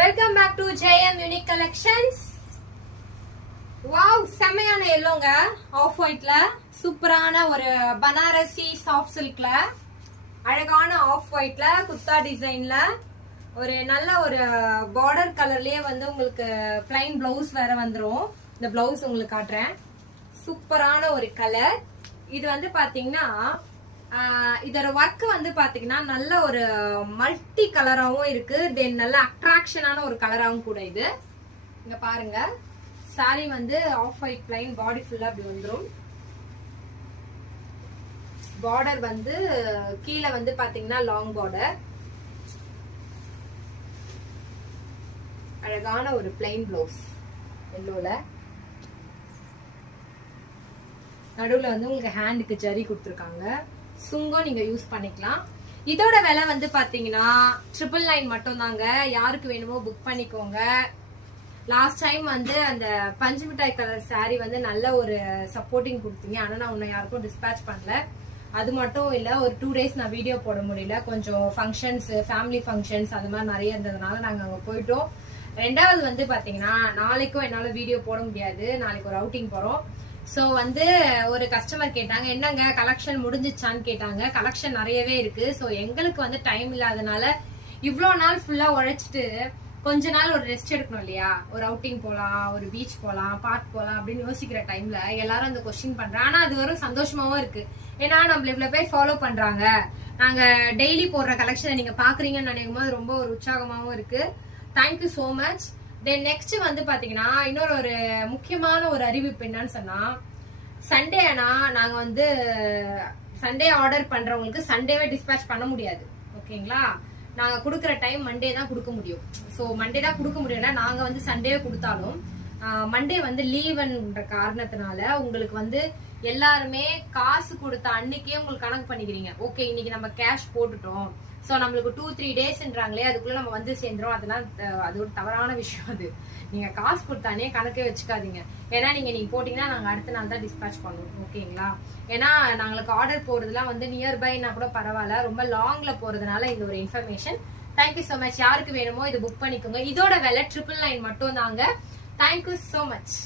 Welcome back to JM unique கலெக்ஷன்ஸ். Wow, செமையான எல்லோங்க, ஆஃப் ஒயிட்ல சூப்பரான ஒரு பனாரசி சாஃப்ட் சில்க்ல அழகான ஆஃப் ஒயிட்ல குர்தா டிசைன்ல ஒரு நல்ல ஒரு பார்டர் கலர்லயே வந்து உங்களுக்கு பிளைன் பிளவுஸ் வேற வந்துரும். இந்த பிளவுஸ் உங்களுக்கு காட்டுறேன். சூப்பரான ஒரு கலர். இது வந்து பாத்தீங்கன்னா இதோட ஒர்க் வந்து பாத்தீங்கன்னா நல்ல ஒரு மல்டி கலராவும் இருக்கு, தென் நல்ல அட்ராக்ஷனான ஒரு கலராவும் கூட. இது இங்க பாருங்க, சாரி வந்து ஆஃப் ஒயிட் பிளைன், பாடி ஃபுல்லா அப்படி வந்துடும். பார்டர் வந்து கீழே வந்து பாத்தீங்கன்னா லாங் பார்டர், அழகான ஒரு பிளைன் பிளவுஸ் எல்லோல. நடுவுல வந்து உங்களுக்கு ஹேண்டுக்கு ஜரி கொடுத்துருக்காங்க. சுங்கம் நீங்க யூஸ் பண்ணிக்கலாம். இதோட விலை வந்து பாத்தீங்கன்னா 999 மட்டும் தாங்க. யாருக்கு வேணுமோ புக் பண்ணிக்கோங்க. லாஸ்ட் டைம் வந்து அந்த பஞ்சு மிட்டாய் கலர் சாரி வந்து நல்ல ஒரு சப்போர்ட்டிங் கொடுத்தீங்க. ஆனா நான் உன்னை யாருக்கும் டிஸ்பேச் பண்ணல. அது மட்டும் இல்ல, ஒரு 2 days நான் வீடியோ போட முடியல. கொஞ்சம் ஃபங்க்ஷன்ஸ், ஃபேமிலி ஃபங்க்ஷன்ஸ் அது மாதிரி நிறைய இருந்ததுனால நாங்க அங்க போயிட்டோம். ரெண்டாவது வந்து பாத்தீங்கன்னா நாளைக்கும் என்னால வீடியோ போட முடியாது. நாளைக்கு ஒரு அவுட்டிங் போறோம். சோ வந்து ஒரு கஸ்டமர் கேட்டாங்க, என்னங்க கலெக்ஷன் முடிஞ்சிச்சான்னு கேட்டாங்க. கலெக்ஷன் நிறையவே இருக்கு. சோ எங்களுக்கு வந்து டைம் இல்லாதனால இவ்வளவு நாள் ஃபுல்லா உழைச்சிட்டு கொஞ்ச நாள் ஒரு ரெஸ்ட் எடுக்கணும் இல்லையா? ஒரு அவுட்டிங் போலாம், ஒரு பீச் போலாம், பார்க் போலாம் அப்படின்னு யோசிக்கிற டைம்ல எல்லாரும் அந்த கொஸ்டின் பண்றாங்க. ஆனா அது வரும் சந்தோஷமாவும் இருக்கு. ஏன்னா நம்மள இவ்வளவு பேர் ஃபாலோ பண்றாங்க, நாங்க டெய்லி போடுற கலெக்ஷனை நீங்க பாக்குறீங்கன்னு நினைக்கும் போது ரொம்ப ஒரு உற்சாகமாவும் இருக்கு. Thank you so much. Then next வந்து பாத்தீங்கன்னா இன்னொரு ஒரு முக்கியமான ஒரு அறிவிப்பு என்னன்னு சொன்னா, சண்டே ஆனா நாங்க வந்து சண்டே ஆர்டர் பண்றவங்களுக்கு சண்டேவே டிஸ்பேச் பண்ண முடியாது. ஓகேங்களா? நாங்க குடுக்கற டைம் மண்டே தான் கொடுக்க முடியும். சோ மண்டே தான் கொடுக்க முடியும்னா நாங்க வந்து சண்டே கொடுத்தாலும் மண்டே வந்து லீவ்ன்ற காரணத்தினால உங்களுக்கு வந்து எல்லாருமே காசு கொடுத்த அன்னைக்கே உங்களுக்கு கணக்கு பண்ணிக்கிறீங்க. ஓகே, இன்னைக்கு நம்ம கேஷ் போட்டுட்டோம், சோ நம்மளுக்கு 2-3 daysன்றாங்களே, அதுக்குள்ள நம்ம வந்து சேர்ந்துரும். அதெல்லாம் அது ஒரு தவறான விஷயம். அது நீங்க காசு கொடுத்தானே கணக்கே வச்சுக்காதீங்க. ஏன்னா நீங்க போட்டீங்கன்னா நாங்க அடுத்த நாள் தான் டிஸ்பேச் பண்ணுவோம். ஓகேங்களா? ஏன்னா நாங்களுக்கு ஆர்டர் போறதுலாம் வந்து நியர்பைனா கூட பரவாயில்ல, ரொம்ப லாங்ல போறதுனால இந்த ஒரு இன்ஃபர்மேஷன். Thank you so much. யாருக்கு வேணுமோ இது புக் பண்ணிக்கோங்க. இதோட விலை 999 மட்டும் தாங்க. Thank you so much.